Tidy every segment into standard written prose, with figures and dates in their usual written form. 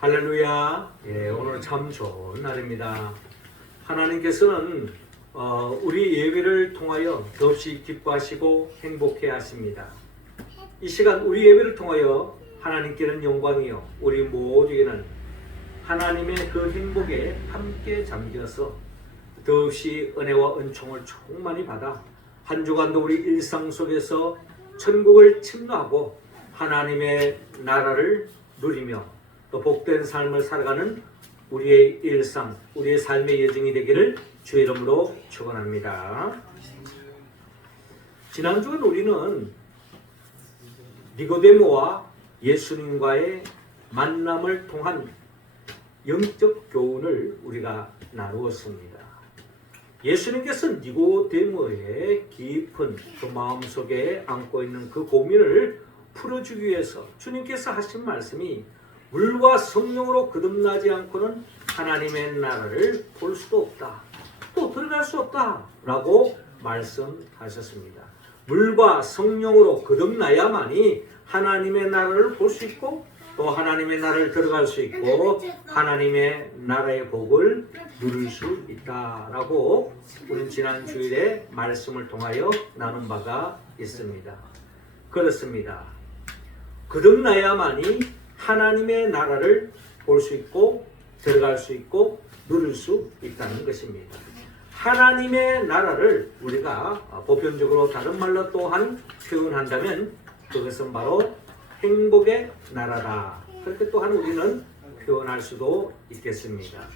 할렐루야. 오늘 참 좋은 날입니다. 하나님께서는 우리 예배를 통하여 더없이 기뻐하시고 행복해 하십니다. 이 시간 우리 예배를 통하여 하나님께는 영광이요 우리 모두에게는 하나님의 그 행복에 함께 잠겨서 더없이 은혜와 은총을 충만히 받아 한 주간도 우리 일상 속에서 천국을 침노하고 하나님의 나라를 누리며 또 복된 삶을 살아가는 우리의 일상, 우리의 삶의 여정이 되기를 주의 이름으로 축원합니다. 지난주는 우리는 니고데모와 예수님과의 만남을 통한 영적 교훈을 우리가 나누었습니다. 예수님께서 니고데모의 깊은 그 마음속에 안고 있는 그 고민을 풀어주기 위해서 주님께서 하신 말씀이 물과 성령으로 거듭나지 않고는 하나님의 나라를 볼 수도 없다. 또 들어갈 수 없다. 라고 말씀하셨습니다. 물과 성령으로 거듭나야만이 하나님의 나라를 볼 수 있고 또 하나님의 나라를 들어갈 수 있고 하나님의 나라의 복을 누릴 수 있다라고 우리는 지난 주일에 말씀을 통하여 나눈 바가 있습니다. 그렇습니다. 거듭나야만이 하나님의 나라를 볼 수 있고 들어갈 수 있고 누릴 수 있다는 것입니다. 하나님의 나라를 우리가 보편적으로 다른 말로 또한 표현한다면 그것은 바로 행복의 나라다. 그렇게 또한 우리는 표현할 수도 있겠습니다.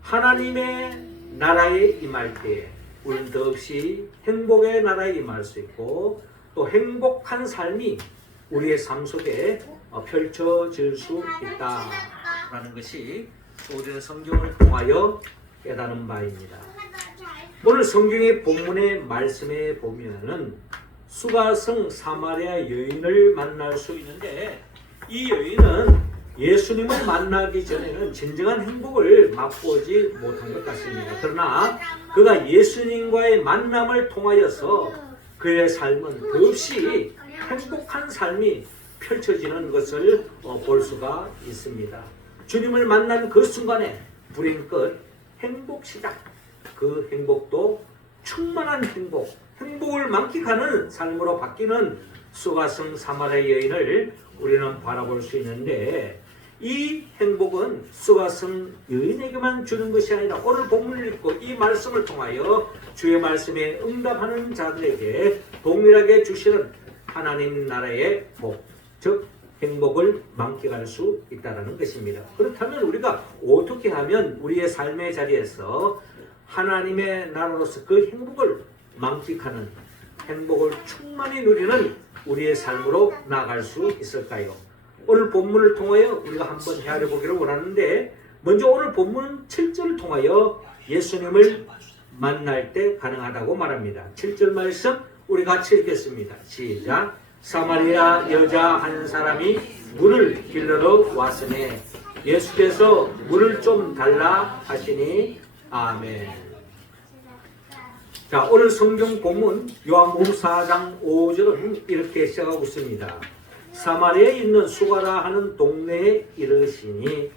하나님의 나라에 임할 때에 우리는 더없이 행복의 나라에 임할 수 있고 또 행복한 삶이 우리의 삶 속에 펼쳐질 수 있다라는 것이 우리는 성경을 통하여 깨달은 바입니다. 오늘 성경의 본문의 말씀에 보면은 수가성 사마리아 여인을 만날 수 있는데 이 여인은 예수님을 만나기 전에는 진정한 행복을 맛보지 못한 것 같습니다. 그러나 그가 예수님과의 만남을 통하여서 그의 삶은 더없이 행복한 삶이 펼쳐지는 것을 볼 수가 있습니다. 주님을 만난 그 순간에 불행 끝 행복 시작. 그 행복도 충만한 행복, 행복을 만끽하는 삶으로 바뀌는 수가성 사마리아 여인을 우리는 바라볼 수 있는데 이 행복은 수가성 여인에게만 주는 것이 아니라 오늘 본문을 읽고 이 말씀을 통하여 주의 말씀에 응답하는 자들에게 동일하게 주시는 하나님 나라의 복, 즉 행복을 만끽할 수 있다는 것입니다. 그렇다면 우리가 어떻게 하면 우리의 삶의 자리에서 하나님의 나라로서 그 행복을 만끽하는 행복을 충만히 누리는 우리의 삶으로 나아갈 수 있을까요? 오늘 본문을 통하여 우리가 한번 헤아려 보기를 원하는데 먼저 오늘 본문 7절을 통하여 예수님을 만날 때 가능하다고 말합니다. 7절 말씀 우리 같이 읽겠습니다. 시작. 사마리아 여자 한 사람이 물을 길러러 왔으니 예수께서 물을 좀 달라 하시니 아멘. 자, 오늘 성경 본문 요한복음 4장 5절은 이렇게 시작하고 있습니다. 사마리아에 있는 수가라 하는 동네에 이르시니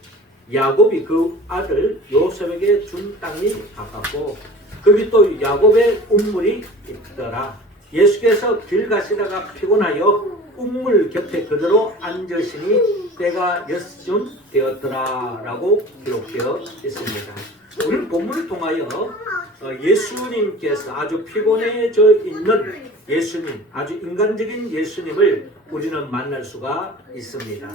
야곱이 그 아들 요셉에게 준 땅이 가깝고 거기 또 야곱의 운물이 있더라. 예수께서 길 가시다가 피곤하여 운물 곁에 그대로 앉으시니 때가 6쯤 되었더라 라고 기록되어 있습니다. 오늘 본문을 통하여 예수님께서 아주 피곤해져 있는 예수님, 아주 인간적인 예수님을 우리는 만날 수가 있습니다.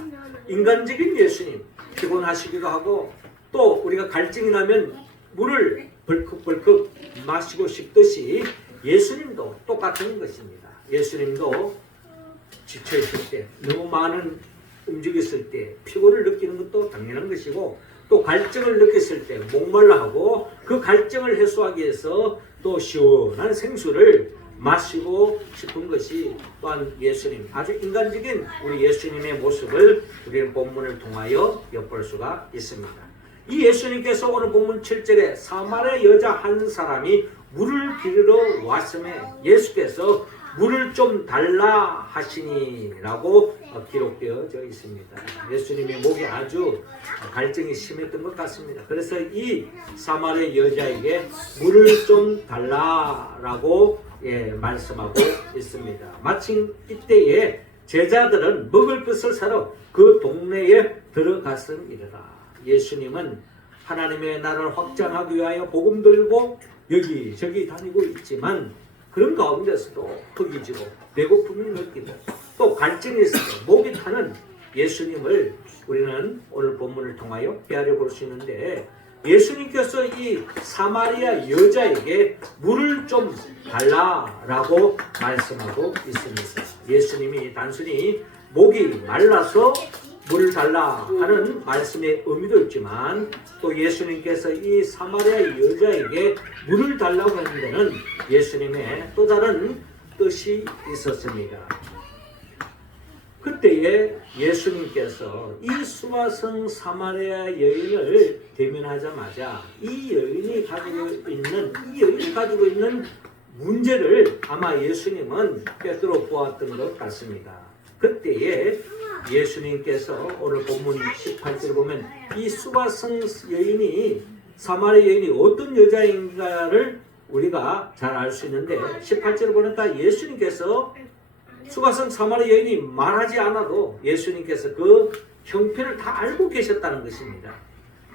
인간적인 예수님, 피곤하시기도 하고 또 우리가 갈증이 나면 물을 벌컥벌컥 마시고 싶듯이 예수님도 똑같은 것입니다. 예수님도 지쳐있을 때, 너무 많은 움직였을 때 피곤을 느끼는 것도 당연한 것이고 또 갈증을 느꼈을 때 목말라 하고 그 갈증을 해소하기 위해서 또 시원한 생수를 마시고 싶은 것이 또한 예수님, 아주 인간적인 우리 예수님의 모습을 우리는 본문을 통하여 엿볼 수가 있습니다. 이 예수님께서 오늘 본문 7절에 사마리아 여자 한 사람이 물을 길러 왔음에 예수께서 물을 좀 달라 하시니라고 기록되어져 있습니다. 예수님의 목이 아주 갈증이 심했던 것 같습니다. 그래서 이 사마리아 여자에게 물을 좀 달라라고 말씀하고 있습니다. 마침 이때에 제자들은 먹을 것을 사러 그 동네에 들어갔음이라. 예수님은 하나님의 나라를 확장하기 위하여 복음 들고 여기저기 다니고 있지만 그런 가운데서도 허기지고 배고픔을 느끼고 또 갈증이 있을 때 목이 타는 예수님을 우리는 오늘 본문을 통하여 헤아려 볼 수 있는데, 예수님께서 이 사마리아 여자에게 물을 좀 달라라고 말씀하고 있습니다. 예수님이 단순히 목이 말라서 물을 달라 하는 말씀의 의미도 있지만 또 예수님께서 이 사마리아 여자에게 물을 달라고 하는 데는 예수님의 또 다른 뜻이 있었습니다. 그때에 예수님께서 이 수가성 사마리아 여인을 대면하자마자 이 여인이 가지고 있는 문제를 아마 예수님은 꿰뚫어 보았던 것 같습니다. 그때에 예수님께서 오늘 본문 18절을 보면 이 수가성 여인이 사마리아 여인이 어떤 여자인가를 우리가 잘 알 수 있는데, 18절을 보니까 예수님께서 수가성 사마리아 여인이 말하지 않아도 예수님께서 그 형편을 다 알고 계셨다는 것입니다.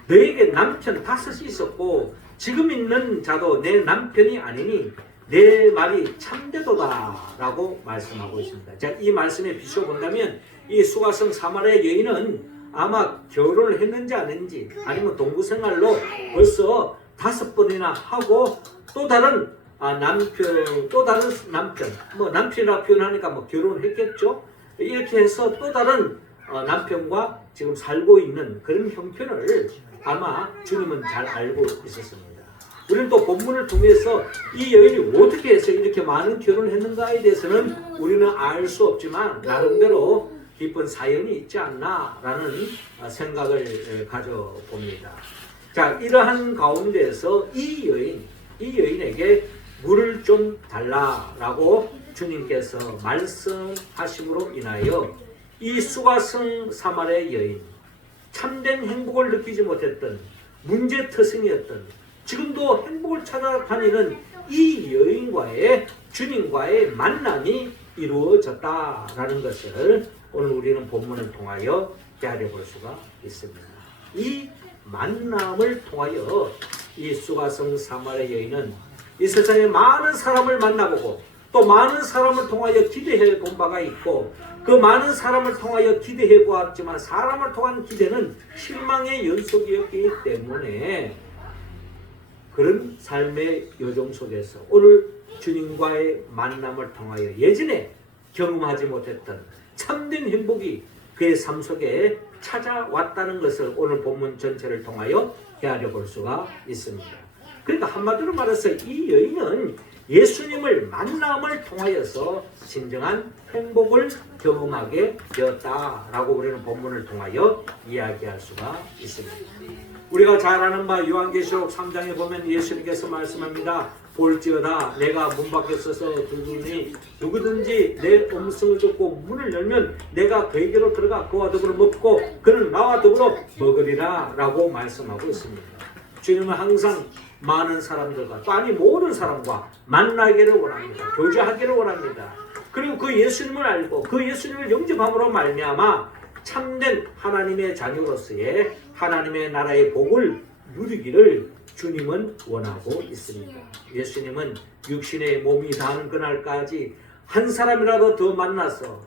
너에게 남편 5이 있었고 지금 있는 자도 내 남편이 아니니 내 말이 참되도다 라고 말씀하고 있습니다. 자, 이 말씀에 비추어 본다면 이 수가성 사마리아 여인은 아마 결혼을 했는지 안 했는지 아니면 동거생활로 벌써 5번이나 하고 또 다른 남편, 뭐 남편이라고 표현하니까 뭐 결혼했겠죠. 이렇게 해서 또 다른 남편과 지금 살고 있는 그런 형편을 아마 주님은 잘 알고 있었습니다. 우리는 또 본문을 통해서 이 여인이 어떻게 해서 이렇게 많은 결혼을 했는가에 대해서는 우리는 알 수 없지만 나름대로 깊은 사연이 있지 않나라는 생각을 가져봅니다. 자, 이러한 가운데서 이 여인에게 물을 좀 달라라고 주님께서 말씀하심으로 인하여 이 수가성 사마리아 여인, 참된 행복을 느끼지 못했던 문제터승이었던, 지금도 행복을 찾아다니는 이 여인과의 주님과의 만남이 이루어졌다라는 것을 오늘 우리는 본문을 통하여 헤아려 볼 수가 있습니다. 이 만남을 통하여 이 수가성 사마리아 여인은 이 세상에 많은 사람을 만나보고 또 많은 사람을 통하여 기대해 본 바가 있고 그 많은 사람을 통하여 기대해 보았지만 사람을 통한 기대는 실망의 연속이었기 때문에 그런 삶의 여정 속에서 오늘 주님과의 만남을 통하여 예전에 경험하지 못했던 참된 행복이 그의 삶 속에 찾아왔다는 것을 오늘 본문 전체를 통하여 헤아려 볼 수가 있습니다. 그러니까 한마디로 말해서 이 여인은 예수님을 만남을 통하여서 진정한 행복을 경험하게 되었다라고 우리는 본문을 통하여 이야기할 수가 있습니다. 우리가 잘 아는 바 요한계시록 3장에 보면 예수님께서 말씀합니다. 볼지어다 내가 문 밖에 서서 두드리니 누구든지 내 음성을 듣고 문을 열면 내가 그에게로 들어가 그와 더불어 먹고 그는 나와 더불어 먹으리라 라고 말씀하고 있습니다. 주님은 항상 많은 사람들과 또 아니 모든 사람과 만나기를 원합니다. 교제하기를 원합니다. 그리고 그 예수님을 알고 그 예수님을 영접함으로 말미암아 참된 하나님의 자녀로서의 하나님의 나라의 복을 누리기를 주님은 원하고 있습니다. 예수님은 육신의 몸이 닿는 그날까지 한 사람이라도 더 만나서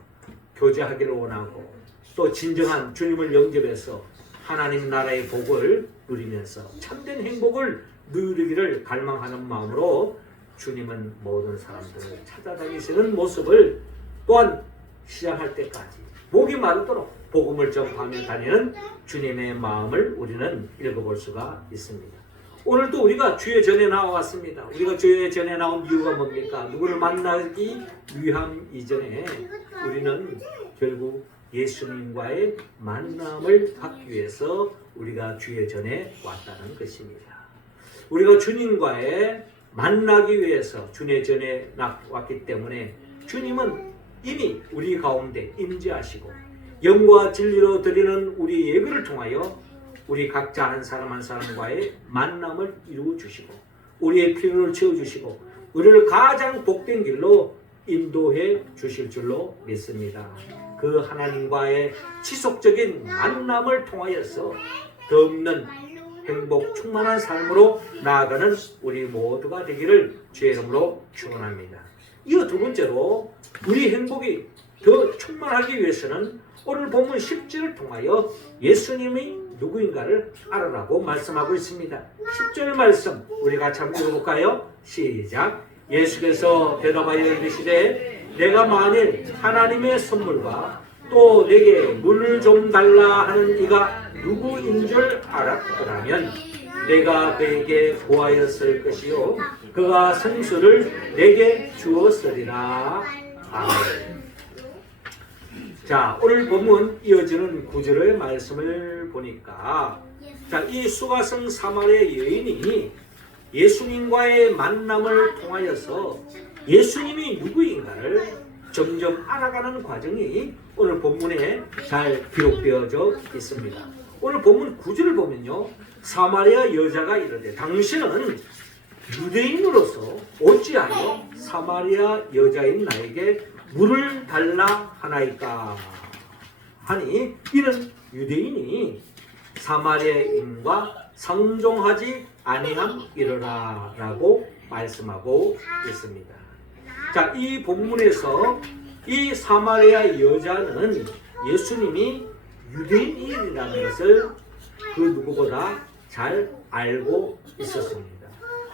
교제하기를 원하고 또 진정한 주님을 영접해서 하나님 나라의 복을 누리면서 참된 행복을 누리기를 갈망하는 마음으로 주님은 모든 사람들을 찾아다니시는 모습을 또한 시작할 때까지 목이 마르도록 복음을 전파하며 다니는 주님의 마음을 우리는 읽어볼 수가 있습니다. 오늘도 우리가 주의 전에 나왔습니다. 우리가 주의 전에 나온 이유가 뭡니까? 누구를 만나기 위함 이전에 우리는 결국 예수님과의 만남을 갖기 위해서 우리가 주의 전에 왔다는 것입니다. 우리가 주님과의 만나기 위해서 주의 전에 왔기 때문에 주님은 이미 우리 가운데 임재하시고 영과 진리로 드리는 우리 예배를 통하여 우리 각자 한 사람 한 사람과의 만남을 이루어 주시고 우리의 필요를 채워주시고 우리를 가장 복된 길로 인도해 주실 줄로 믿습니다. 그 하나님과의 지속적인 만남을 통하여서 더 없는 행복 충만한 삶으로 나아가는 우리 모두가 되기를 주의 이름으로 축원합니다. 이어 두 번째로 우리 행복이 더 충만하기 위해서는 오늘 본문 10절을 통하여 예수님이 누구인가를 알아라고 말씀하고 있습니다. 10절 말씀 우리 같이 한번 읽어볼까요? 시작. 예수께서 대답하여 이르시되 내가 만일 하나님의 선물과 또 내게 물을 좀 달라 하는 이가 누구인 줄 알았더라면 내가 그에게 구하였을 것이요 그가 생수를 내게 주었으리라. 아멘. 자, 오늘 본문 이어지는 9절의 말씀을 보니까 이 수가성 사마리아 여인이 예수님과의 만남을 통하여서 예수님이 누구인가를 점점 알아가는 과정이 오늘 본문에 잘 기록되어져 있습니다. 오늘 본문 9절을 보면요, 사마리아 여자가 이르되 당신은 유대인으로서 어찌하여 사마리아 여자인 나에게 물을 달라 하나이까 하니 이는 유대인이 사마리아인과 상종하지 아니함이러라 라고 말씀하고 있습니다. 자, 이 본문에서 이 사마리아 여자는 예수님이 유대인이라는 것을 그 누구보다 잘 알고 있었습니다.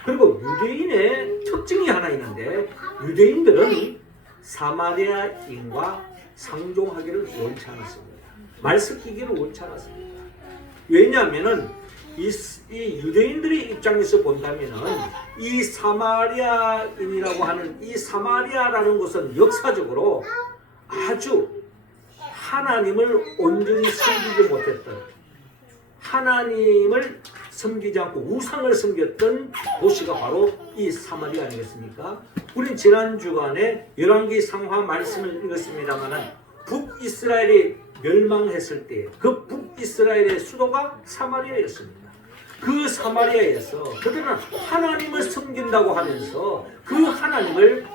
그리고 유대인의 특징이 하나 있는데 유대인들은 사마리아인과 상종하기를 원치 않았습니다. 말 섞이기를 원치 않았습니다. 왜냐하면 이 유대인들의 입장에서 본다면 이 사마리아인이라고 하는 이 사마리아라는 곳은 역사적으로 아주 하나님을 온전히 섬기지 못했던, 하나님을 섬기지 않고 우상을 섬겼던 도시가 바로 이 사마리아 아니겠습니까? 우린 지난 주간에 열왕기 상하 말씀을 읽었습니다만 북이스라엘이 멸망했을 때 그 북이스라엘의 수도가 사마리아였습니다. 그 사마리아에서 그들은 하나님을 섬긴다고 하면서 그 하나님을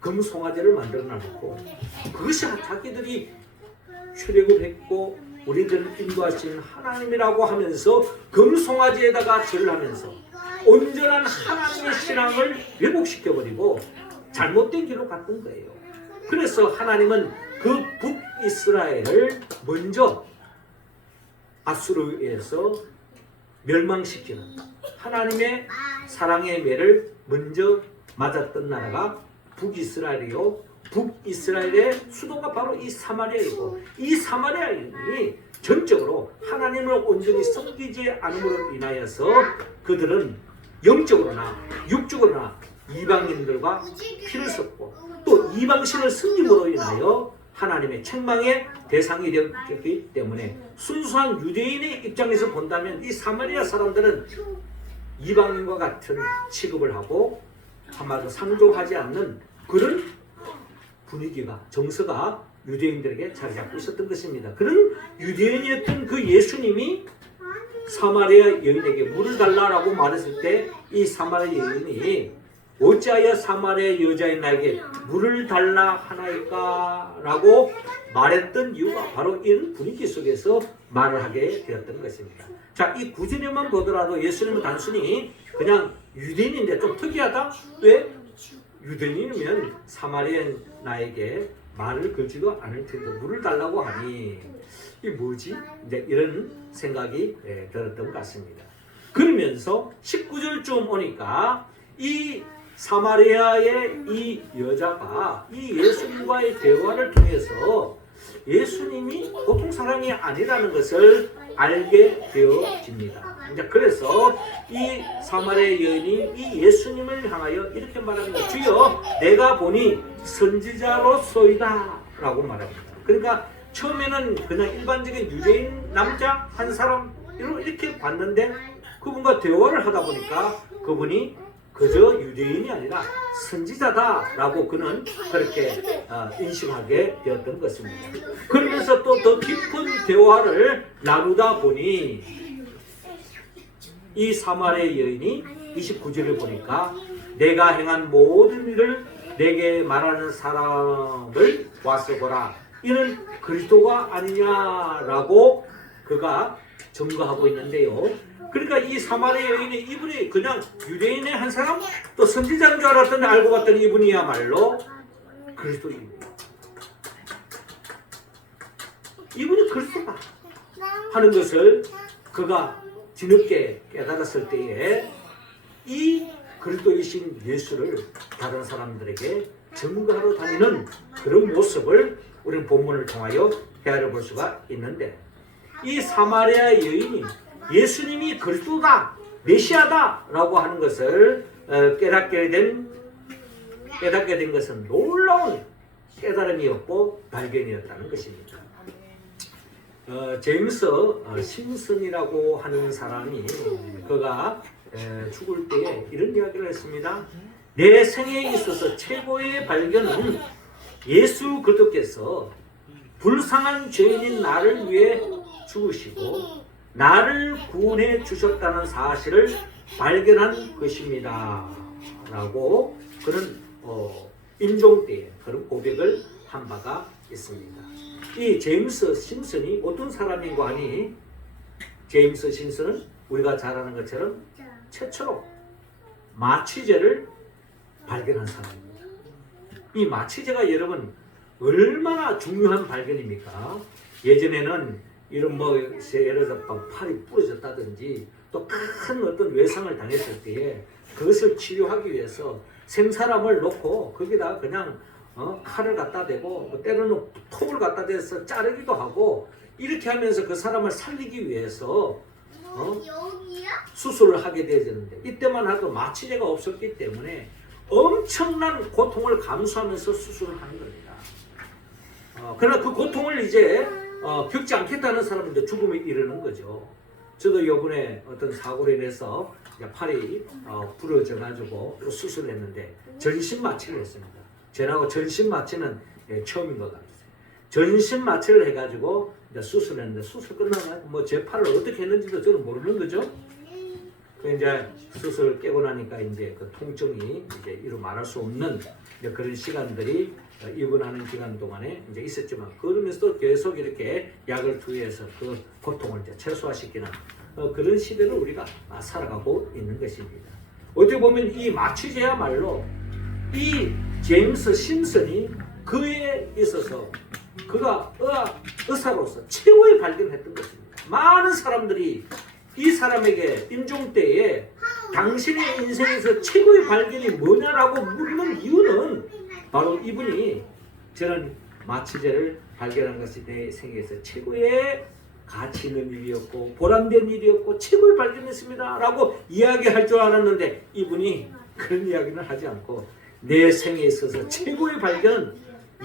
금송아지를 만들어 놨고 그것이 자기들이 출애굽했고 우리들을 인도하시는 하나님이라고 하면서 금송아지에다가 절을 하면서 온전한 하나님의 신앙을 왜곡시켜버리고 잘못된 길로 갔던 거예요. 그래서 하나님은 그 북이스라엘을 먼저 아수르에서 멸망시키는 하나님의 사랑의 매를 먼저 맞았던 나라가 북이스라엘이요. 북이스라엘의 수도가 바로 이 사마리아이고 이 사마리아인이 전적으로 하나님을 온전히 섬기지 않음으로 인하여서 그들은 영적으로나 육적으로나 이방인들과 피를 섞고 또 이방신을 섬김으로 인하여 하나님의 책망의 대상이 되었기 때문에 순수한 유대인의 입장에서 본다면 이 사마리아 사람들은 이방인과 같은 취급을 하고 한마디로 상종하지 않는 그런 분위기가 정서가 유대인들에게 자리 잡고 있었던 것입니다. 그런 유대인이었던 그 예수님이 사마리아 여인에게 물을 달라라고 말했을 때 이 사마리아 여인이 어찌하여 사마리아 여자인 나에게 물을 달라 하나이까 라고 말했던 이유가 바로 이런 분위기 속에서 말을 하게 되었던 것입니다. 자, 이 구절에만 보더라도 예수님은 단순히 그냥 유대인인데 좀 특이하다? 왜? 유대인이면 사마리아 나에게 말을 걸지도 않을 텐데 물을 달라고 하니 이게 뭐지? 이런 생각이 들었던 것 같습니다. 그러면서 19절쯤 오니까 이 사마리아의 이 여자가 이 예수님과의 대화를 통해서 예수님이 보통 사람이 아니라는 것을 알게 되어집니다. 그래서 이 사마리아 여인이 이 예수님을 향하여 이렇게 말합니다. 주여, 내가 보니 선지자로소이다 라고 말합니다. 그러니까 처음에는 그냥 일반적인 유대인 남자 한 사람 이렇게 봤는데 그분과 대화를 하다 보니까 그분이 그저 유대인이 아니라 선지자다라고 그는 그렇게 인식하게 되었던 것입니다. 그러면서 또 더 깊은 대화를 나누다 보니 이 사마리아 여인이 29절을 보니까 내가 행한 모든 일을 내게 말하는 사람을 와서 보라. 이는 그리스도가 아니냐라고 그가 증거하고 있는데요. 그러니까 이 사마리아 여인이 이분이 그냥 유대인의 한 사람 또 선지자인 줄 알았더니 알고 봤더니 이분이야말로 그리스도입니다. 이분이 그리스도다 하는 것을 그가 뒤늦게 깨달았을 때에 이 그리스도이신 예수를 다른 사람들에게 증거하러 다니는 그런 모습을 우리는 본문을 통하여 헤아려 볼 수가 있는데, 이 사마리아 여인이 예수님이 그리스도다, 메시아다 라고 하는 것을 깨닫게 된 것은 놀라운 깨달음이었고 발견이었다는 것입니다. 제임스 심슨이라고 하는 사람이 그가 죽을 때에 이런 이야기를 했습니다. 내 생애에 있어서 최고의 발견은 예수 그리스도께서 불쌍한 죄인인 나를 위해 죽으시고 나를 구원해 주셨다는 사실을 발견한 것입니다 라고 그런 임종 때에 그런 고백을 한 바가 있습니다. 이 제임스 심슨이 어떤 사람인가 하니, 제임스 심슨은 우리가 잘 아는 것처럼 최초로 마취제를 발견한 사람입니다. 이 마취제가 여러분 얼마나 중요한 발견입니까? 예전에는 이런 예를 들어서 팔이 부러졌다든지 또 큰 어떤 외상을 당했을 때에 그것을 치료하기 위해서 생사람을 놓고 거기다 그냥 칼을 갖다 대고 때로는 톱을 갖다 대서 자르기도 하고 이렇게 하면서 그 사람을 살리기 위해서 수술을 하게 되었는데, 이때만 하도 마취제가 없었기 때문에 엄청난 고통을 감수하면서 수술을 하는 겁니다. 그러나 그 고통을 이제 겪지 않겠다는 사람은 죽음에 이르는 거죠. 저도 이번에 어떤 사고로 인해서 팔이 부러져 가지고 수술을 했는데 전신 마취를 했습니다. 저하고 전신 마취는 처음인 것 같아요. 전신 마취를 해가지고 수술했는데, 수술 끝나면 제 팔을 어떻게 했는지도 저는 모르는 거죠. 이제 수술 깨고 나니까 이제 그 통증이 이제 이루 말할 수 없는 그런 시간들이 입원하는 기간 동안에 이제 있었지만, 그러면서도 계속 이렇게 약을 투여해서 그 고통을 이제 최소화시키는 그런 시대를 우리가 살아가고 있는 것입니다. 어떻게 보면 이 마취제야말로 이 제임스 심슨이 그에 있어서 그가 의사로서 최고의 발견을 했던 것입니다. 많은 사람들이 이 사람에게 임종 때에 당신의 인생에서 최고의 발견이 뭐냐라고 묻는 이유는 바로 이분이 저는 마취제를 발견한 것이 내 생애에서 최고의 가치 있는 일이었고 보람된 일이었고 최고의 발견이었습니다 라고 이야기할 줄 알았는데, 이분이 그런 이야기는 하지 않고 내 생애에 있어서 최고의 발견은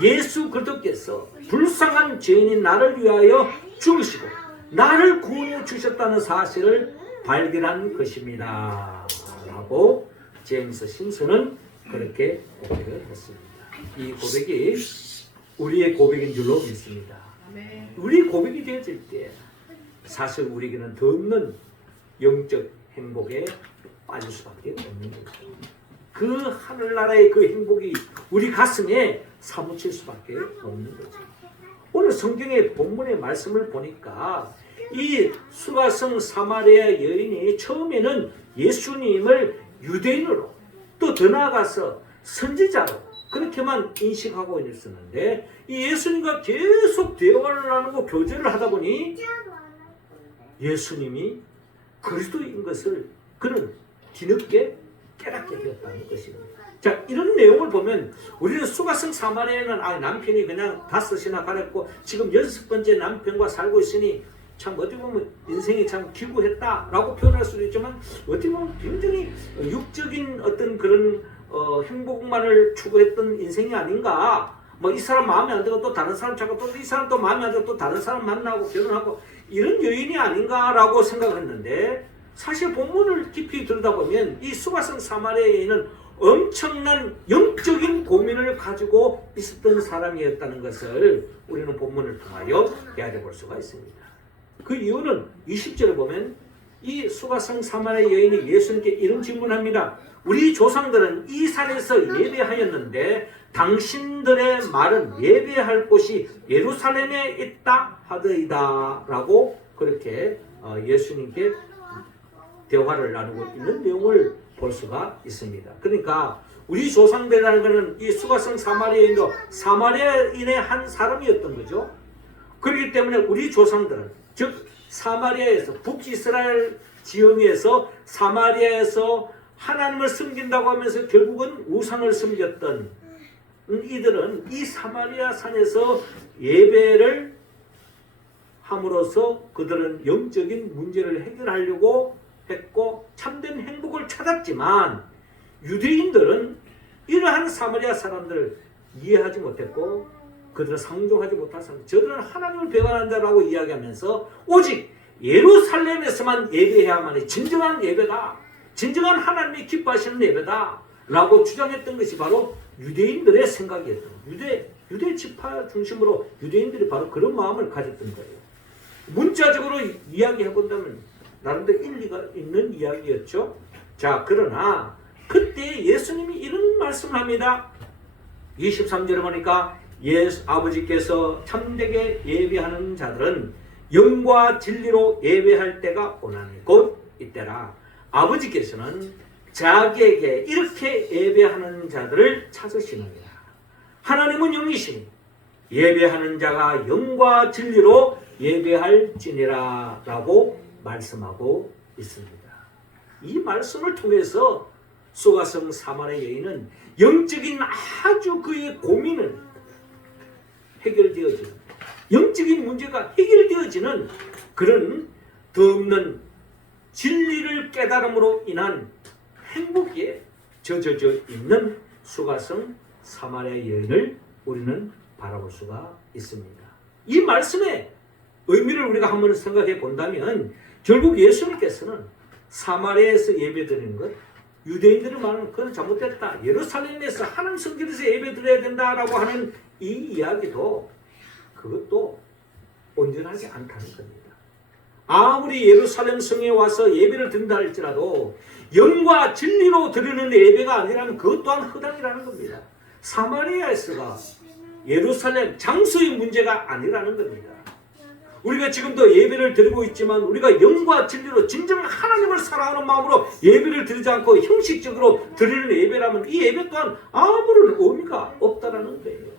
예수 그리스도께서 불쌍한 죄인인 나를 위하여 죽으시고 나를 구원해 주셨다는 사실을 발견한 것입니다 라고 제임스 심슨은 그렇게 고백을 했습니다. 이 고백이 우리의 고백인 줄로 믿습니다. 우리 고백이 되어질 때 사실 우리에게는 더 없는 영적 행복에 빠질 수밖에 없는 거죠. 그 하늘나라의 그 행복이 우리 가슴에 사무칠 수밖에 없는 거죠. 오늘 성경의 본문의 말씀을 보니까 이 수가성 사마리아 여인이 처음에는 예수님을 유대인으로 또 더 나아가서 선지자로 그렇게만 인식하고 있었는데, 이 예수님과 계속 대화를 나누고 교제를 하다 보니 예수님이 그리스도인 것을 그는 뒤늦게 깨닫게 되었다는 것입니다. 자, 이런 내용을 보면 우리는 수가성 사마리아는 남편이 그냥 5이나 가렸고 지금 6번째 남편과 살고 있으니 참 어떻게 보면 인생이 참 기구했다라고 표현할 수도 있지만, 어떻게 보면 굉장히 육적인 어떤 그런 행복만을 추구했던 인생이 아닌가. 이 사람 마음에 안 들고 또 다른 사람 찾고 또 이 사람 또 마음에 안 들고 또 다른 사람 만나고 결혼하고 이런 여인이 아닌가라고 생각했는데, 사실 본문을 깊이 들여다보면 이 수가성 사마리아 여인은 엄청난 영적인 고민을 가지고 있었던 사람이었다는 것을 우리는 본문을 통하여 헤아려 볼 수가 있습니다. 그 이유는 20절에 보면 이 수가성 사마리아 여인이 예수님께 이런 질문합니다. 우리 조상들은 이 산에서 예배하였는데 당신들의 말은 예배할 곳이 예루살렘에 있다 하더이다 라고 그렇게 예수님께 대화를 나누고 있는 내용을 볼 수가 있습니다. 그러니까 우리 조상들이라는 것은 이 수가성 사마리아인도 사마리아인의 한 사람이었던 거죠. 그렇기 때문에 우리 조상들은 즉 사마리아에서 북이스라엘 지형에서 사마리아에서 하나님을 섬긴다고 하면서 결국은 우상을 섬겼던 이들은 이 사마리아 산에서 예배를 함으로써 그들은 영적인 문제를 해결하려고 했고 참된 행복을 찾았지만 유대인들은 이러한 사마리아 사람들을 이해하지 못했고 그들은 상종하지 못한 사람, 저들은 하나님을 배반한다라고 이야기하면서 오직 예루살렘에서만 예배해야만이 진정한 예배다, 진정한 하나님이 기뻐하시는 예배다 라고 주장했던 것이 바로 유대인들의 생각이었던 거예요. 유대 지파 중심으로 유대인들이 바로 그런 마음을 가졌던 거예요. 문자적으로 이야기해 본다면 나름대로 일리가 있는 이야기였죠. 자, 그러나 그때 예수님이 이런 말씀을 합니다. 23절에 보니까 아버지께서 참되게 예배하는 자들은 영과 진리로 예배할 때가 오나니 곧 이때라. 아버지께서는 자기에게 이렇게 예배하는 자들을 찾으시느니라. 하나님은 영이시니 예배하는 자가 영과 진리로 예배할지니라 라고 말씀하고 있습니다. 이 말씀을 통해서 수가성 사마리아 여인은 영적인 아주 그의 고민은 해결되어지는, 영적인 문제가 해결되어지는 그런 덧없는 진리를 깨달음으로 인한 행복에 젖어져 있는 수가성 사마리아 여인을 우리는 바라볼 수가 있습니다. 이 말씀의 의미를 우리가 한번 생각해 본다면 결국 예수님께서는 사마리아에서 예배드리는 것, 유대인들이 말하는 그건 잘못됐다, 예루살렘에서 하나님 성전에서 예배드려야 된다라고 하는 이 이야기도 그것도 온전하지 않다는 겁니다. 아무리 예루살렘 성에 와서 예배를 드린다 할지라도 영과 진리로 드리는 예배가 아니라면 그것 또한 허당이라는 겁니다. 사마리아에서가 예루살렘 장소의 문제가 아니라는 겁니다. 우리가 지금도 예배를 드리고 있지만 우리가 영과 진리로 진정 하나님을 사랑하는 마음으로 예배를 드리지 않고 형식적으로 드리는 예배라면 이 예배 또한 아무런 의미가 없다라는 거예요.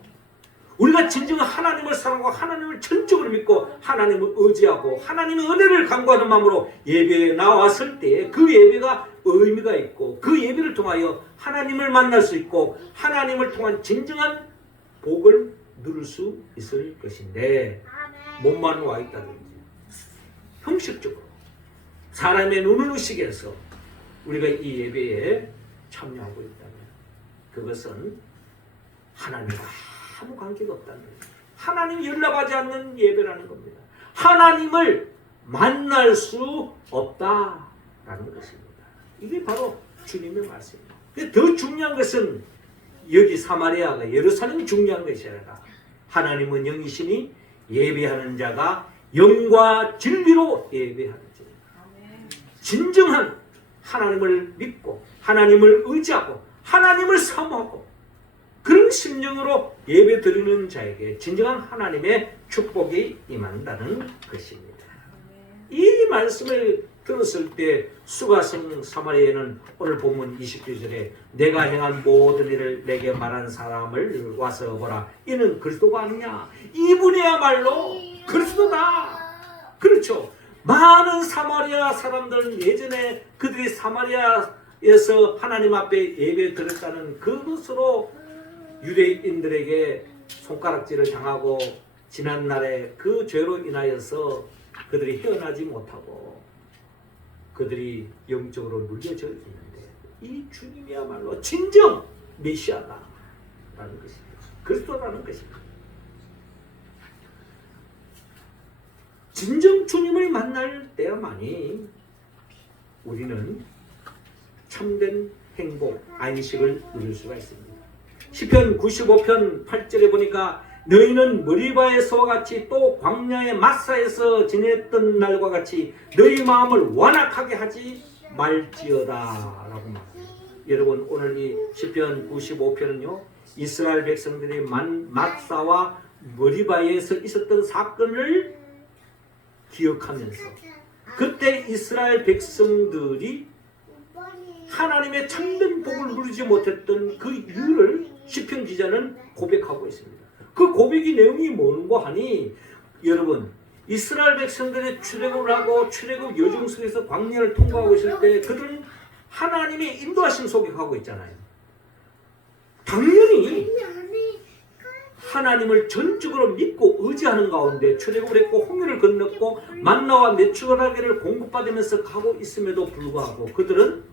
우리가 진정 하나님을 사랑하고 하나님을 전적으로 믿고 하나님을 의지하고 하나님의 은혜를 간구하는 마음으로 예배에 나왔을 때 그 예배가 의미가 있고 그 예배를 통하여 하나님을 만날 수 있고 하나님을 통한 진정한 복을 누릴 수 있을 것인데 몸만 와 있다든지 형식적으로 사람의 눈을 의식해서 우리가 이 예배에 참여하고 있다면 그것은 하나님과 아무 관계가 없다는 거예요. 하나님이 연락하지 않는 예배라는 겁니다. 하나님을 만날 수 없다라는 것입니다. 이게 바로 주님의 말씀입니다. 더 중요한 것은 여기 사마리아가 예루살렘이 중요한 것이 아니라 하나님은 영이시니 예배하는 자가 영과 진리로 예배하는지 진정한 하나님을 믿고 하나님을 의지하고 하나님을 사모하고 그런 심령으로 예배 드리는 자에게 진정한 하나님의 축복이 임한다는 것입니다. 이 말씀을 들었을 때 수가성 사마리아는 오늘 본문 29절에 내가 행한 모든 일을 내게 말한 사람을 와서 보라. 이는 그리스도가 아니냐. 이분이야말로 그리스도다. 그렇죠. 많은 사마리아 사람들은 예전에 그들이 사마리아에서 하나님 앞에 예배 드렸다는 그것으로 유대인들에게 손가락질을 당하고 지난날에 그 죄로 인하여서 그들이 헤어나지 못하고 그들이 영적으로 눌려져 있는데 이 주님이야말로 진정 메시아다라는 것입니다. 그리스도라는 것입니다. 진정 주님을 만날 때야만이 우리는 참된 행복, 안식을 누릴 수가 있습니다. 시편 95편 8절에 보니까 너희는 머리바에서와 같이 또 광야의 마사에서 지냈던 날과 같이 너희 마음을 완악하게 하지 말지어다 라고 말합니다. 여러분, 오늘 이 시편 95편은요 이스라엘 백성들이 마사와 머리바에서 있었던 사건을 기억하면서 그때 이스라엘 백성들이 하나님의 참된 복을 누리지 못했던 그 이유를 시편 기자는 고백하고 있습니다. 그 고백의 내용이 뭔고 하니, 여러분, 이스라엘 백성들이 출애굽을 하고 출애굽 여정 속에서 광야를 통과하고 있을 때 그들은 하나님의 인도하심 속에 가고 있잖아요. 당연히 하나님을 전적으로 믿고 의지하는 가운데 출애굽을 했고 홍해를 건넜고 만나와 메추라기를 공급받으면서 가고 있음에도 불구하고 그들은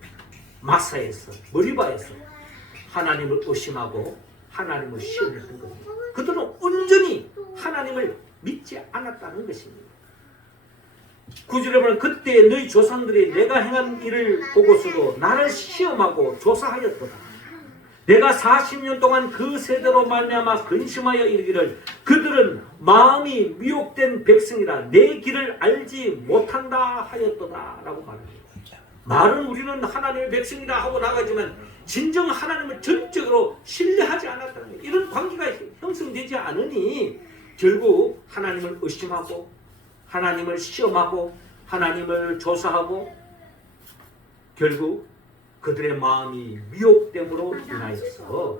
마사에서, 머리바에서 하나님을 의심하고 하나님을 시험했던 겁니다. 그들은 온전히 하나님을 믿지 않았다는 것입니다. 9절에 보면 그때 너희 조상들이 내가 행한 일을 보고서도 나를 시험하고 조사하였도다. 내가 40년 동안 그 세대로 말미암아 근심하여 이르기를 그들은 마음이 미혹된 백성이라 내 길을 알지 못한다 하였도다 라고 말합니다. 말은 우리는 하나님의 백성이라 하고 나가지만 진정 하나님을 전적으로 신뢰하지 않았다는 거예요. 이런 관계가 형성되지 않으니 결국 하나님을 의심하고 하나님을 시험하고 하나님을 조사하고 결국 그들의 마음이 미혹됨으로 인하여서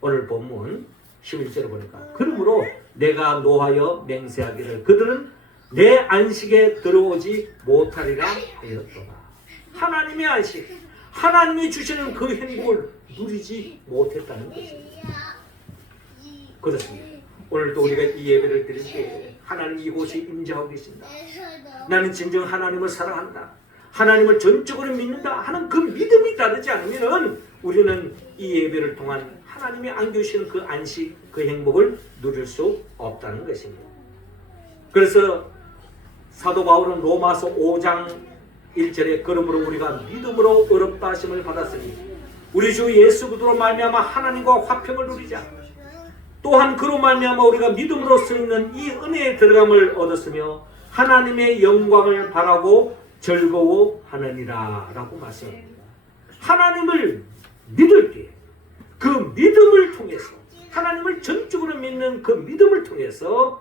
오늘 본문 11절에 보니까 그러므로 내가 노하여 맹세하기를 그들은 내 안식에 들어오지 못하리라 하였도다. 하나님의 안식, 하나님이 주시는 그 행복을 누리지 못했다는 것입니다. 그렇습니다. 오늘도 우리가 이 예배를 드릴 때 하나님 이곳에 임재하고 계신다. 나는 진정 하나님을 사랑한다. 하나님을 전적으로 믿는다 하는 그 믿음이 다르지 않으면 우리는 이 예배를 통한 하나님이 안겨주시는 그 안식, 그 행복을 누릴 수 없다는 것입니다. 그래서 사도 바울은 로마서 5장 1절에 그러므로 우리가 믿음으로 의롭다 하심을 받았으니 우리 주 예수 그리스도로 말미암아 하나님과 화평을 누리자. 또한 그로 말미암아 우리가 믿음으로 쓰는 이 은혜에 들어감을 얻었으며 하나님의 영광을 바라고 즐거워하느니라 라고 말씀합니다. 하나님을 믿을 때 그 믿음을 통해서 하나님을 전적으로 믿는 그 믿음을 통해서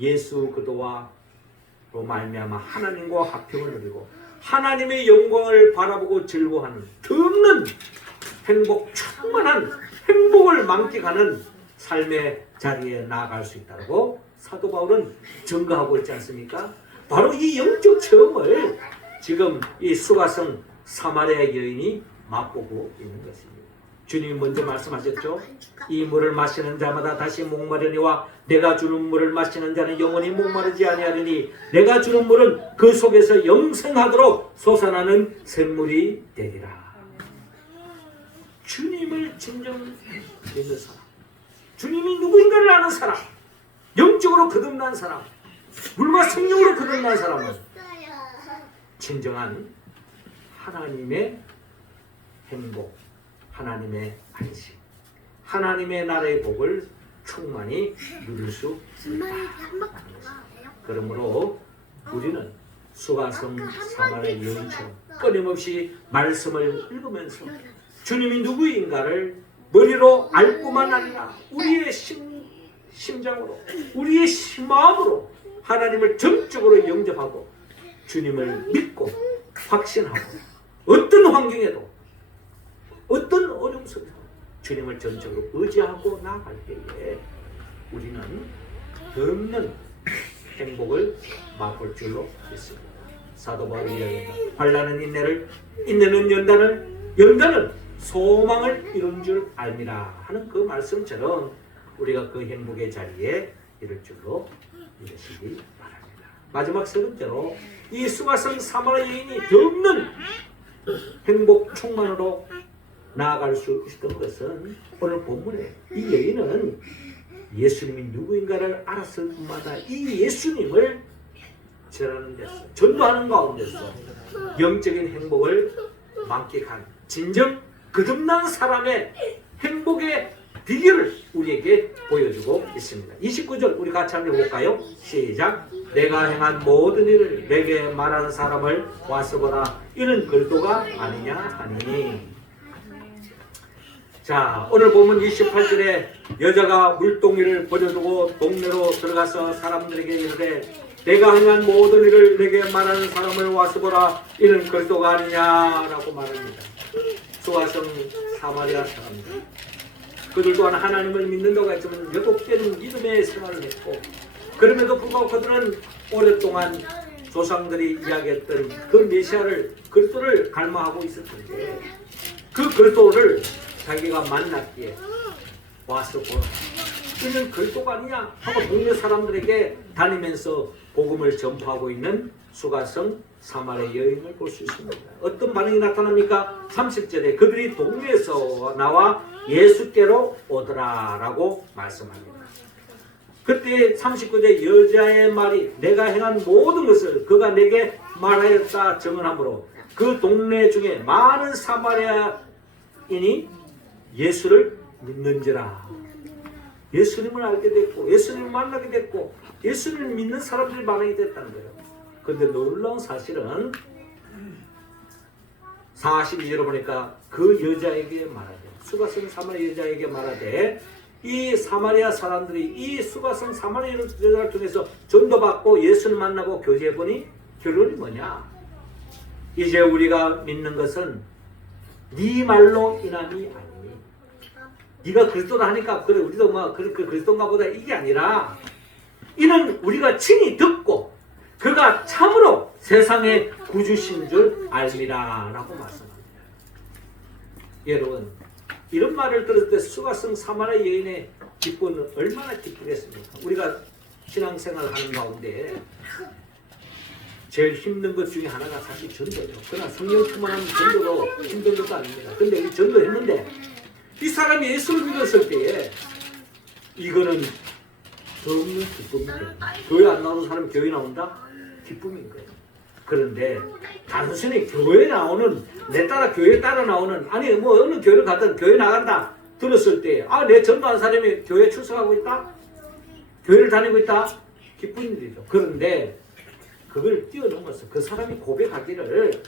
예수 그리스도와 로 말미암아 하나님과 화평을 누리고 하나님의 영광을 바라보고 즐거워하는 드없는 행복, 충만한 행복을 만끽하는 삶의 자리에 나아갈 수 있다고 사도 바울은 증거하고 있지 않습니까? 바로 이 영적 체험을 지금 이 수가성 사마리아 여인이 맛보고 있는 것입니다. 주님이 먼저 말씀하셨죠. 이 물을 마시는 자마다 다시 목마르니와 내가 주는 물을 마시는 자는 영원히 목마르지 아니하리니 내가 주는 물은 그 속에서 영생하도록 솟아나는 샘물이 되리라. 주님을 진정 믿는 사람, 주님이 누구인가를 아는 사람, 영적으로 거듭난 사람, 물과 성령으로 거듭난 사람은 진정한 하나님의 행복, 하나님의 안식, 하나님의 나라의 복을 충만히 누릴 수 있다. 그러므로 우리는 수가성 사마리아 여인처럼 끊임없이 말씀을 읽으면서 주님이 누구인가를 머리로 알 뿐만 아니라 우리의 심장으로, 우리의 마음으로 하나님을 전적으로 영접하고 주님을 믿고 확신하고 어떤 환경에도 어떤 어려움 속에서 주님을 전적으로 의지하고 나아갈 때에 우리는 없는 행복을 맛볼 줄로 믿습니다. 사도 바울이 이야기합니다. 환난은 인내를, 인내는 연단을, 연단은 소망을 이룬 줄 알미라 하는 그 말씀처럼 우리가 그 행복의 자리에 이를 줄로 믿으시기 바랍니다. 마지막 세 번째로 이 수가성 사마리아 여인이 없는 행복 충만으로 나아갈 수 있었던 것은 오늘 본문에 이 여인은 예수님이 누구인가를 알았을 뿐마다 이 예수님을 전하는 데서, 전도하는 가운데서 영적인 행복을 만끽한 진정 거듭난 사람의 행복의 비결을 우리에게 보여주고 있습니다. 29절 우리 같이 한번 볼까요? 시작. 내가 행한 모든 일을 내게 말하는 사람을 와서 보라. 이는 글도가 아니냐 하니. 자, 오늘 보면 28절에 여자가 물동이를 버려두고 동네로 들어가서 사람들에게 이르되 내가 행한 모든 일을 내게 말하는 사람을 와서 보라. 이는 글도가 아니냐라고 말합니다. 수가성 사마리아 사람들, 그들 또한 하나님을 믿는다고 했지만 왜곡된 믿음의 생활을 했고, 그럼에도 불구하고 그들은 오랫동안 조상들이 이야기했던 그 메시아를 그리스도를 갈망하고 있었는데 그 그리스도를 자기가 만났기에 와서 보라. 이는 그리스도가 아니냐 하고 동네 사람들에게 다니면서 복음을 전파하고 있는 수가성 사마리아 여인을 볼 수 있습니다. 어떤 반응이 나타납니까? 30절에 그들이 동네에서 나와 예수께로 오더라라고 말씀합니다. 그때 39절 여자의 말이 내가 행한 모든 것을 그가 내게 말하였다 증언하므로 그 동네 중에 많은 사마리아인이 예수를 믿는지라. 예수님을 알게 됐고 예수님을 만나게 됐고 예수님을 믿는 사람들이 많이 됐다는 거예요. 그런데 놀라운 사실은 42절을 보니까 그 여자에게 말하되 수가성 사마리아 여자에게 말하되 이 사마리아 사람들이 이 수가성 사마리아 여자를 통해서 전도받고 예수를 만나고 교제해보니 결론이 뭐냐? 이제 우리가 믿는 것은 네 말로 인함이 아니니 네가 그리스도라 하니까 그래 우리도 뭐 그리스도인가 보다 이게 아니라 이는 우리가 친히 듣고 그가 참으로 세상의 구주신 줄 알미라 라고 말씀합니다. 여러분 이런 말을 들었을 때 수가성 사마리아 여인의 기쁨은 얼마나 기쁘겠습니까? 우리가 신앙생활을 하는 가운데 제일 힘든 것 중에 하나가 사실 전도죠. 그러나 성령 충만하면 전도도 힘든 것도 아닙니다. 근데 이 전도했는데 이 사람이 예수를 믿었을 때에 이거는 더 없는 기쁨이에요. 교회 안 나오는 사람이 교회 나온다? 기쁨인 거예요. 그런데 단순히 교회 나오는 내 따라 교회 따라 나오는 아니 뭐 어느 교회를 가든 교회 나간다 들었을 때 아 내 전도한 사람이 교회 출석하고 있다? 교회를 다니고 있다? 기쁜 일이죠. 그런데 그걸 뛰어넘어서 그 사람이 고백하기를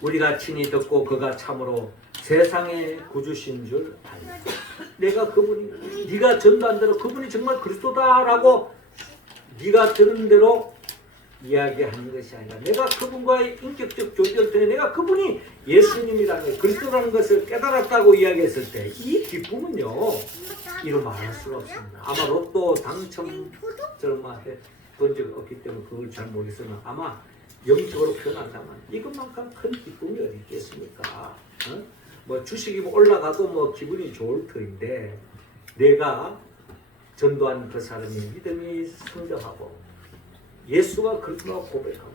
우리가 친히 듣고 그가 참으로 세상의 구주신 줄 알고 내가 그분이 네가 전도한 대로 그분이 정말 그리스도다라고 네가 들은 대로 이야기하는 것이 아니라 내가 그분과의 인격적 교제를 통해 내가 그분이 예수님이라는 그리스도라는 것을 깨달았다고 이야기했을 때 이 기쁨은요 이루 말할 수가 없습니다. 아마 로또 당첨처럼 본 적 없기 때문에 그걸 잘 모르겠으나 아마 영적으로 표현한다면 이것만큼 큰 기쁨이 어디 있겠습니까? 뭐 주식이 올라가도 뭐 기분이 좋을 터인데 내가 전도한 그 사람이 믿음이 성장하고 예수가 그리스도라고 고백하고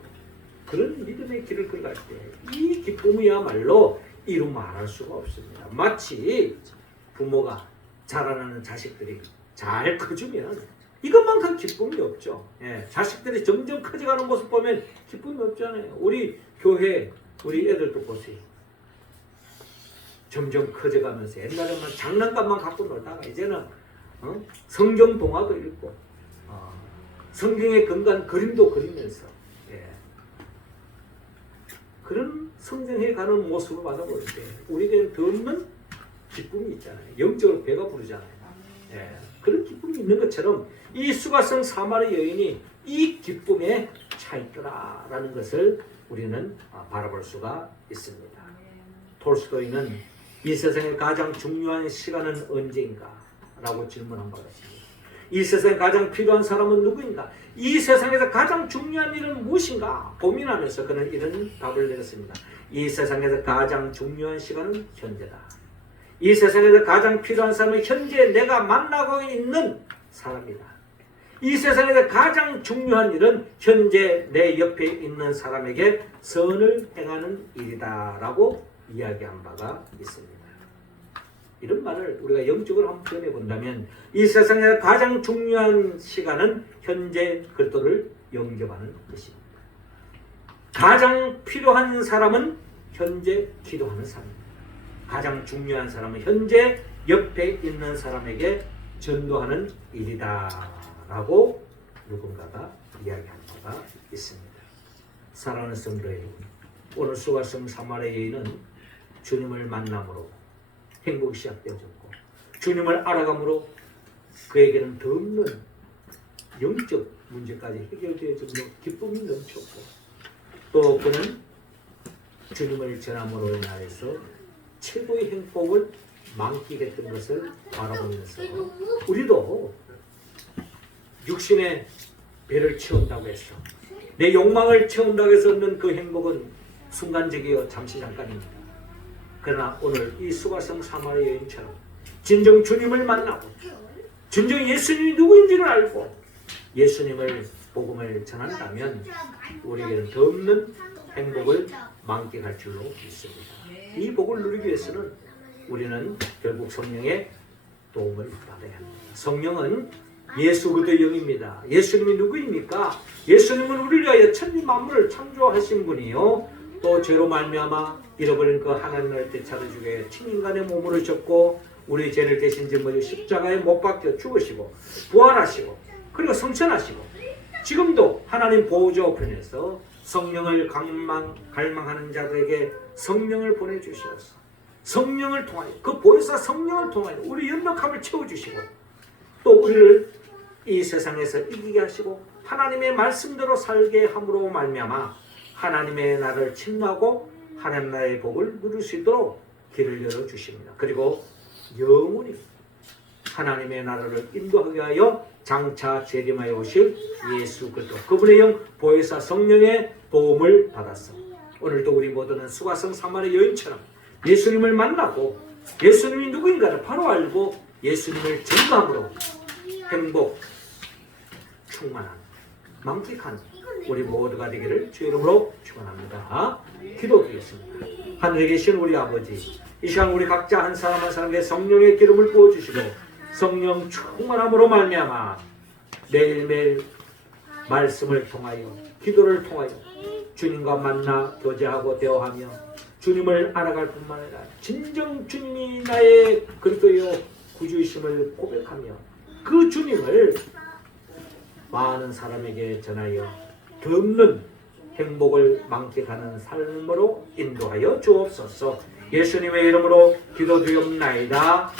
그런 믿음의 길을 걸어갈 때 이 기쁨이야말로 이루 말할 수가 없습니다. 마치 부모가 자라나는 자식들이 잘 커주면 이것만큼 기쁨이 없죠. 예, 자식들이 점점 커져가는 모습 보면 기쁨이 없잖아요. 우리 교회 우리 애들도 보세요. 점점 커져가면서 옛날에는 장난감만 갖고 놀다가 이제는 성경 동화도 읽고 성경에 근거한 그림도 그리면서 예. 그런 성장해 가는 모습을 받아볼 때 우리에게는 더 없는 기쁨이 있잖아요. 영적으로 배가 부르잖아요. 예. 그런 기쁨이 있는 것처럼 이 수가성 사마리아 여인이 이 기쁨에 차있더라라는 것을 우리는 바라볼 수가 있습니다. 톨스토이는 이 세상의 가장 중요한 시간은 언제인가? 라고 질문한 바가 있습니다. 이 세상에 가장 필요한 사람은 누구인가? 이 세상에서 가장 중요한 일은 무엇인가? 고민하면서 그는 이런 답을 내렸습니다. 이 세상에서 가장 중요한 시간은 현재다. 이 세상에서 가장 필요한 사람은 현재 내가 만나고 있는 사람이다. 이 세상에서 가장 중요한 일은 현재 내 옆에 있는 사람에게 선을 행하는 일이다 라고 이야기한 바가 있습니다. 이런 말을 우리가 영적으로 한번 표현해 본다면 이 세상에서 가장 중요한 시간은 현재 그리스도를 영접하는 것입니다. 가장 필요한 사람은 현재 기도하는 사람입니다. 가장 중요한 사람은 현재 옆에 있는 사람에게 전도하는 일이다 라고 누군가가 이야기한 바가 있습니다. 사랑하는 성도 여러분, 오늘 수가성 사마리아 여인은 주님을 만남으로 행복이 시작되어졌고 주님을 알아감으로 그에게는 더 없는 영적 문제까지 해결되어지며 기쁨이 넘쳤고 또 그는 주님을 전함으로 인하여서 최고의 행복을 만끽했던 것을 바라보면서 우리도 육신의 배를 채운다고 해서 내 욕망을 채운다고 해서 얻는 그 행복은 순간적이요 잠시 잠깐입니다. 그러나 오늘 이 수가성 사마리아 여인처럼 진정 주님을 만나고 진정 예수님이 누구인지를 알고 예수님을 복음을 전한다면 우리에게는 더 없는 행복을 만끽할 줄로 믿습니다. 이 복을 누리기 위해서는 우리는 결국 성령의 도움을 받아야 합니다. 성령은 예수 그리스도의 영입니다. 예수님이 누구입니까? 예수님은 우리를 위하여 천지 만물을 창조하신 분이요 또 죄로 말미암아 잃어버린 그 하나님을 되찾아주기 위해 친인간의 몸을 오셨고 우리 죄를 대신 짊어져 십자가에 못 박혀 죽으시고 부활하시고 그리고 성천하시고 지금도 하나님 보호자 우편에서 성령을 갈망하는 자들에게 성령을 보내주셔서 성령을 통하여 그 보혜사 성령을 통하여 우리 연약함을 채워주시고 또 우리를 이 세상에서 이기게 하시고 하나님의 말씀대로 살게 함으로 말미암아 하나님의 나라를 침노하고 하나님 나라의 복을 누릴 수 있도록 길을 열어주십니다. 그리고 영원히 하나님의 나라를 인도하게 하여 장차 재림하여 오실 예수 그리스도 그분의 영 보혜사 성령의 도움을 받았어. 오늘도 우리 모두는 수가성 사마리아 여인처럼 예수님을 만나고 예수님이 누구인가를 바로 알고 예수님을 전도함으로 행복, 충만한, 만끽한 우리 모두가 되기를 주의 이름으로 축원합니다. 기도드리겠습니다. 하늘에 계신 우리 아버지, 이 시간 우리 각자 한 사람 한 사람에게 성령의 기름을 부어주시고 성령 충만함으로 말미암아 매일매일 말씀을 통하여 기도를 통하여 주님과 만나 교제하고 대화하며 주님을 알아갈 뿐만 아니라 진정 주님이 나의 그리스도여 구주이심을 고백하며 그 주님을 많은 사람에게 전하여 더 없는 행복을 만끽하는 삶으로 인도하여 주옵소서. 예수님의 이름으로 기도드리옵나이다.